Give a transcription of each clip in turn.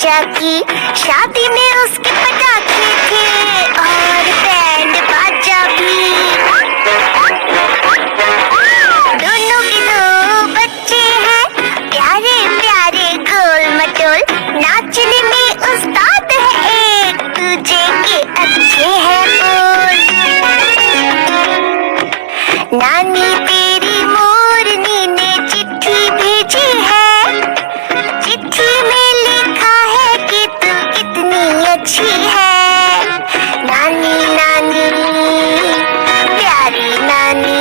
चाचा की शादी में उसके पटाखे थे और बैंड बाजा भी। दोनों के दो बच्चे हैं प्यारे प्यारे गोल मटोल, नाचने में उस्ताद है एक दूजे के अच्छे हैं बोल। नानी तेरी मोरनी ने चिट्ठी भेजी है, चिट्ठी में लिखा है कि तू कितनी अच्छी है। नानी नानी प्यारी नानी,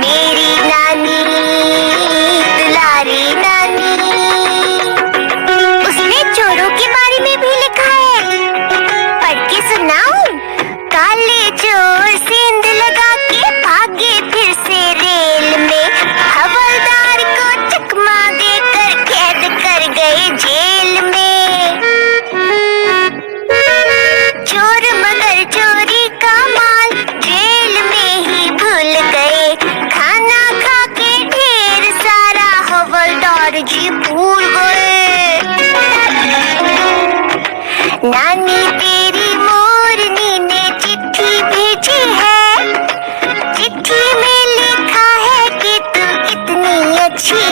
मेरी नानी दुलारी नानी। उसने चोरों के बारे में भी लिखा है, पढ़ के सुनाऊं? काले चोर सेंध लगा के भागे फिर से रेल में, हवलदार को चकमा देकर कैद कर गए जेल में। चोर मगर चोरी का माल जेल में ही भूल गए, खाना खा के ढेर सारा हवलदार जी भूल गए। नानी तेरी मोरनी ने चिट्ठी भेजी है, चिट्ठी में लिखा है कि तू कितनी अच्छी